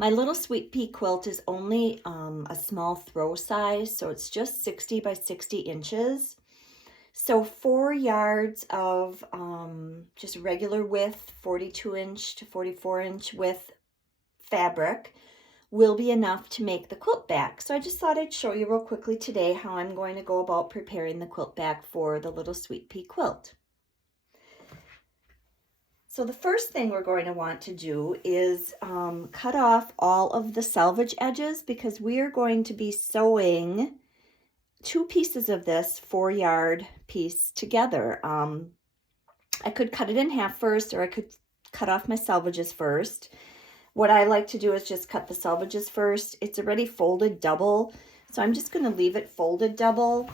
My little sweet pea quilt is only a small throw size, so it's just 60 by 60 inches. So 4 yards of just regular width, 42-inch to 44-inch width fabric will be enough to make the quilt back. So I just thought I'd show you real quickly today how I'm going to go about preparing the quilt back for the little sweet pea quilt. So the first thing we're going to want to do is cut off all of the selvage edges, because we are going to be sewing 2 pieces of this 4-yard piece together. I could cut it in half first, or I could cut off my selvages first. What I like to do is just cut the selvages first. It's already folded double, so I'm just going to leave it folded double,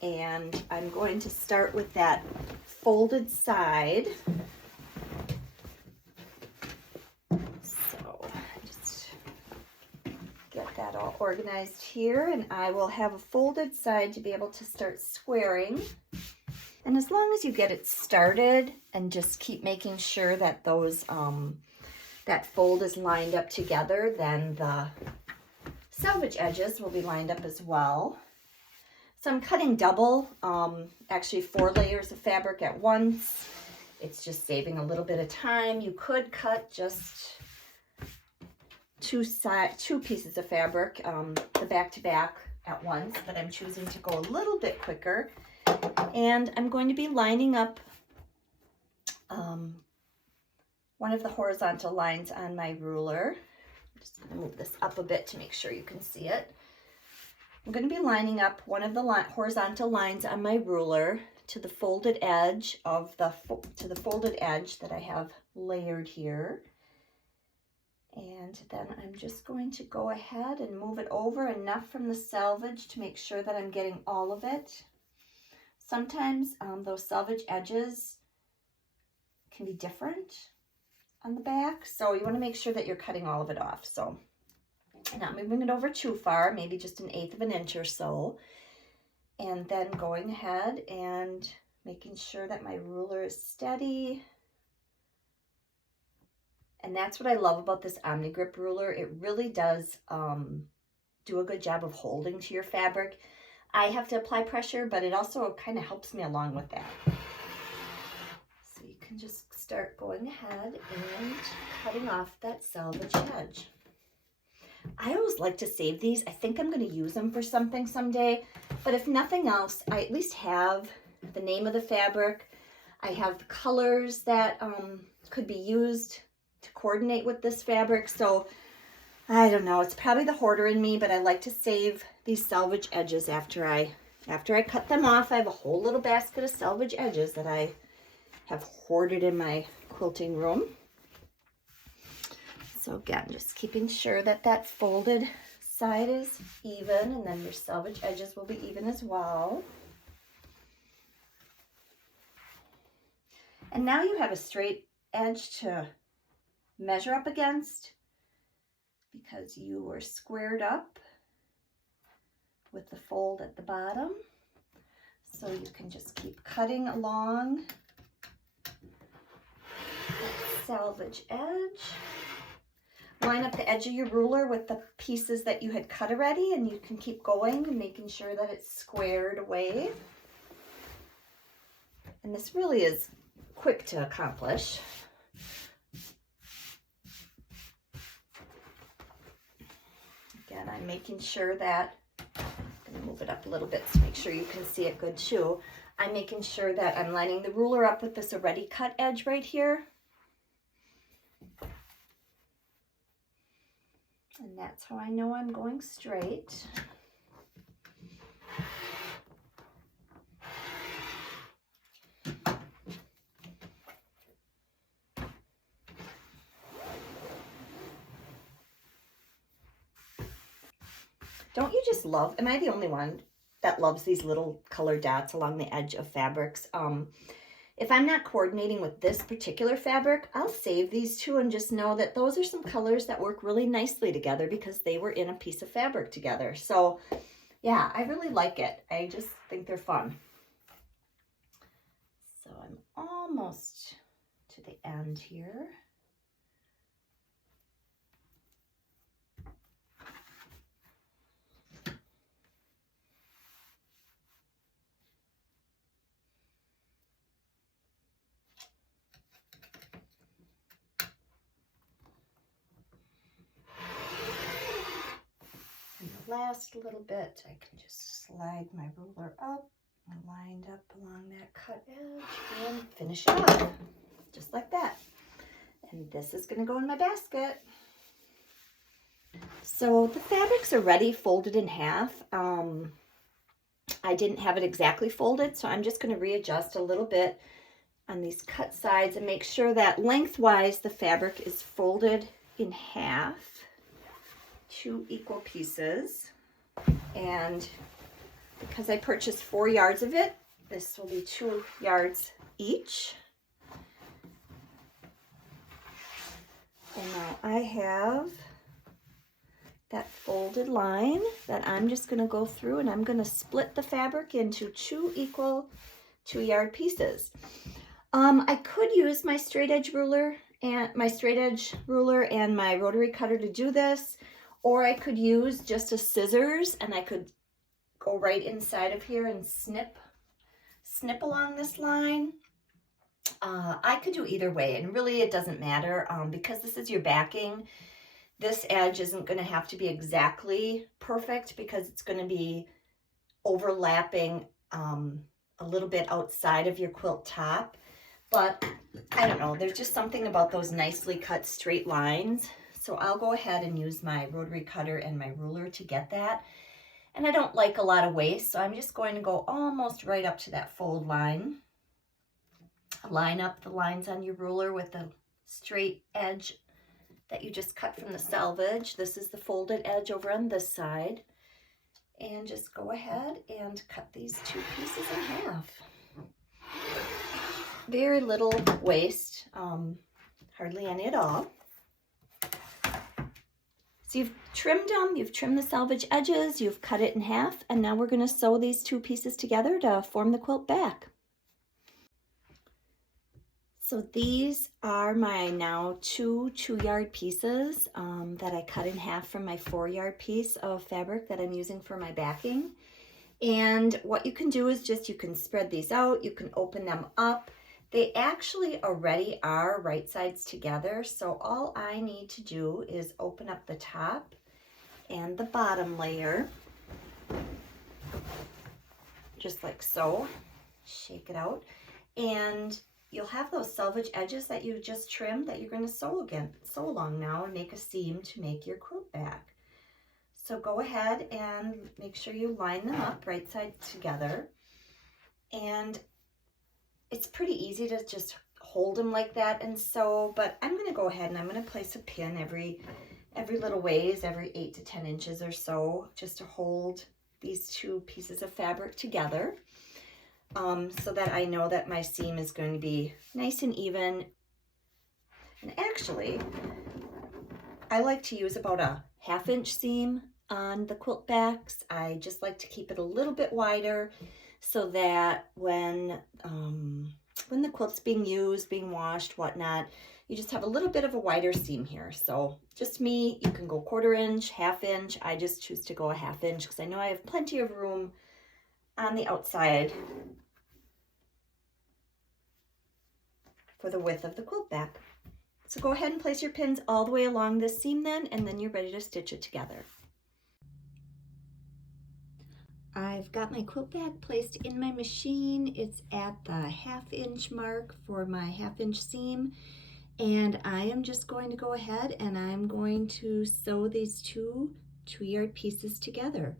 and I'm going to start with that folded side. Get that all organized here, and I will have a folded side to be able to start squaring. And as long as you get it started and just keep making sure that those that fold is lined up together, then the selvage edges will be lined up as well. So I'm cutting double, actually 4 layers of fabric at once. It's just saving a little bit of time. You could cut just two pieces of fabric, the back-to-back at once, but I'm choosing to go a little bit quicker. And I'm going to be lining up one of the horizontal lines on my ruler. I'm just going to move this up a bit to make sure you can see it. I'm going to be lining up one of the horizontal lines on my ruler to the folded edge of the folded edge that I have layered here. And then I'm just going to go ahead and move it over enough from the selvage to make sure that I'm getting all of it. Sometimes those selvage edges can be different on the back, so you want to make sure that you're cutting all of it off. So I'm not moving it over too far, maybe just 1/8 of an inch or so. And then going ahead and making sure that my ruler is steady. And that's what I love about this Omni-Grip ruler. It really does do a good job of holding to your fabric. I have to apply pressure, but it also kind of helps me along with that. So you can just start going ahead and cutting off that selvage edge. I always like to save these. I think I'm going to use them for something someday, but if nothing else, I at least have the name of the fabric. I have colors that could be used to coordinate with this fabric. So I don't know, it's probably the hoarder in me, but I like to save these selvage edges after I cut them off. I have a whole little basket of selvage edges that I have hoarded in my quilting room. So again, just keeping sure that that folded side is even, and then your selvage edges will be even as well. And now you have a straight edge to measure up against, because you were squared up with the fold at the bottom. So you can just keep cutting along that selvage edge. Line up the edge of your ruler with the pieces that you had cut already, and you can keep going and making sure that it's squared away. And this really is quick to accomplish. Again, I'm making sure that, I'm going to move it up a little bit to make sure you can see it good too. I'm making sure that I'm lining the ruler up with this already cut edge right here. And that's how I know I'm going straight. Don't you just love, am I the only one that loves these little colored dots along the edge of fabrics? If I'm not coordinating with this particular fabric, I'll save these two and just know that those are some colors that work really nicely together because they were in a piece of fabric together. So yeah, I really like it. I just think they're fun. So I'm almost to the end here. last little bit, I can just slide my ruler up and line up along that cut edge and finish it up, just like that. And this is going to go in my basket. So the fabrics are ready, folded in half. I didn't have it exactly folded, so I'm just going to readjust a little bit on these cut sides and make sure that lengthwise the fabric is folded in half, 2 equal pieces. And because I purchased 4 yards of it, this will be 2 yards each. And now I have that folded line that I'm just going to go through, and I'm going to split the fabric into 2 equal 2-yard pieces. I could use my straight edge ruler and my rotary cutter to do this, or I could use just a scissors and I could go right inside of here and snip along this line. I could do either way, and really it doesn't matter because this is your backing. This edge isn't going to have to be exactly perfect because it's going to be overlapping a little bit outside of your quilt top. But I don't know, there's just something about those nicely cut straight lines. So I'll go ahead and use my rotary cutter and my ruler to get that. And I don't like a lot of waste, so I'm just going to go almost right up to that fold line. Line up the lines on your ruler with the straight edge that you just cut from the Salvage. This is the folded edge over on this side. And just go ahead and cut these 2 pieces in half. Very little waste, hardly any at all. So you've trimmed them, you've trimmed the Salvage edges, you've cut it in half, and now we're going to sew these 2 pieces together to form the quilt back. So these are my now 2 2-yard pieces that I cut in half from my 4-yard piece of fabric that I'm using for my backing. And what you can do is you can spread these out, you can open them up. They actually already are right sides together, so all I need to do is open up the top and the bottom layer, just like so. Shake it out, and you'll have those Salvage edges that you just trimmed that you're going to sew along now and make a seam to make your quilt back. So go ahead and make sure you line them up right sides together. And it's pretty easy to just hold them like that and sew, but I'm going to go ahead and I'm going to place a pin every little ways, every 8 to 10 inches or so, just to hold these 2 pieces of fabric together. So that I know that my seam is going to be nice and even. And actually, I like to use about a 1/2 inch seam on the quilt backs. I just like to keep it a little bit wider so that when the quilt's being used, being washed, whatnot, you just have a little bit of a wider seam here. So just me, you can go 1/4 inch, 1/2 inch. I just choose to go a 1/2 inch because I know I have plenty of room on the outside for the width of the quilt back. So go ahead and place your pins all the way along this seam then, and then you're ready to stitch it together. I've got my quilt back placed in my machine. It's at the 1/2 inch mark for my 1/2 inch seam, and I am just going to go ahead and I'm going to sew these 2 2-yard pieces together.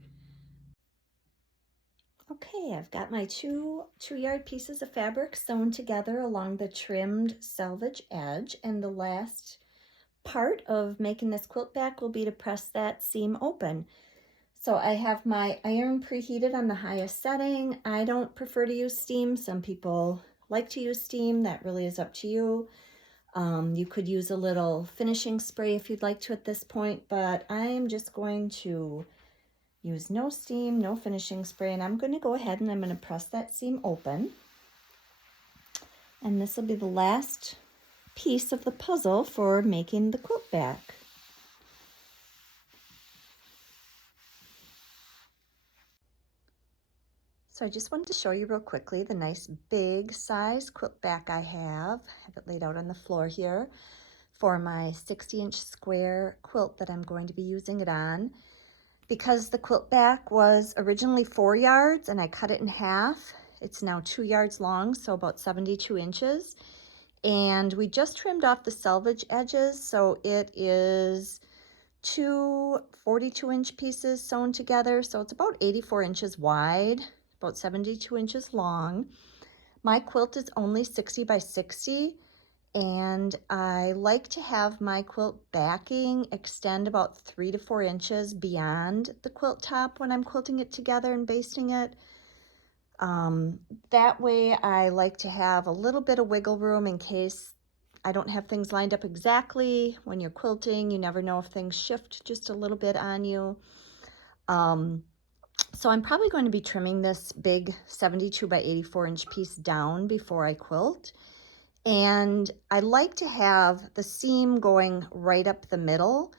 Okay, I've got my 2 2-yard pieces of fabric sewn together along the trimmed Salvage edge, and the last part of making this quilt back will be to press that seam open. So I have my iron preheated on the highest setting. I don't prefer to use steam. Some people like to use steam. That really is up to you. You could use a little finishing spray if you'd like to at this point, but I'm just going to use no steam, no finishing spray, and I'm going to go ahead and I'm going to press that seam open. And this will be the last piece of the puzzle for making the quilt back. So I just wanted to show you real quickly the nice big size quilt back I have. I have it laid out on the floor here for my 60-inch square quilt that I'm going to be using it on. because the quilt back was originally 4 yards and I cut it in half, it's now 2 yards long, so about 72 inches. And we just trimmed off the selvage edges, so it is 2 42-inch pieces sewn together, so it's about 84 inches wide, about 72 inches long. My quilt is only 60 by 60, and I like to have my quilt backing extend about 3 to 4 inches beyond the quilt top when I'm quilting it together and basting it. That way I like to have a little bit of wiggle room in case I don't have things lined up exactly. When you're quilting, you never know if things shift just a little bit on you. So I'm probably going to be trimming this big 72 by 84 inch piece down before I quilt. And I like to have the seam going right up the middle.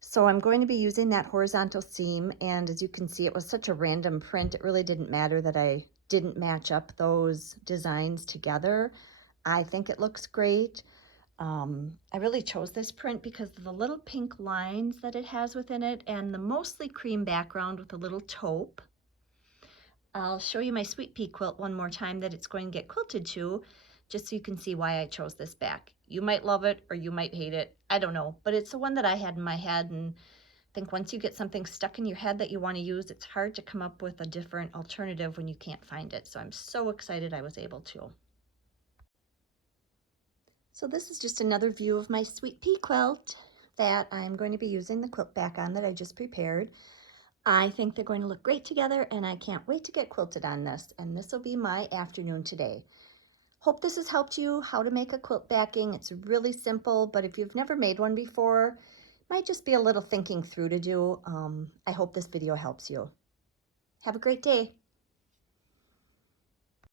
So I'm going to be using that horizontal seam, and as you can see, it was such a random print. It really didn't matter that I didn't match up those designs together. I think it looks great. I really chose this print because of the little pink lines that it has within it and the mostly cream background with a little taupe. I'll show you my sweet pea quilt one more time that it's going to get quilted to, just so you can see why I chose this back. You might love it or you might hate it. I don't know, but it's the one that I had in my head, and I think once you get something stuck in your head that you want to use, it's hard to come up with a different alternative when you can't find it. So I'm so excited I was able to. So this is just another view of my sweet pea quilt that I'm going to be using the quilt back on that I just prepared. I think they're going to look great together, and I can't wait to get quilted on this. And this will be my afternoon today. Hope this has helped you how to make a quilt backing. It's really simple, but if you've never made one before, it might just be a little thinking through to do. I hope this video helps you. Have a great day.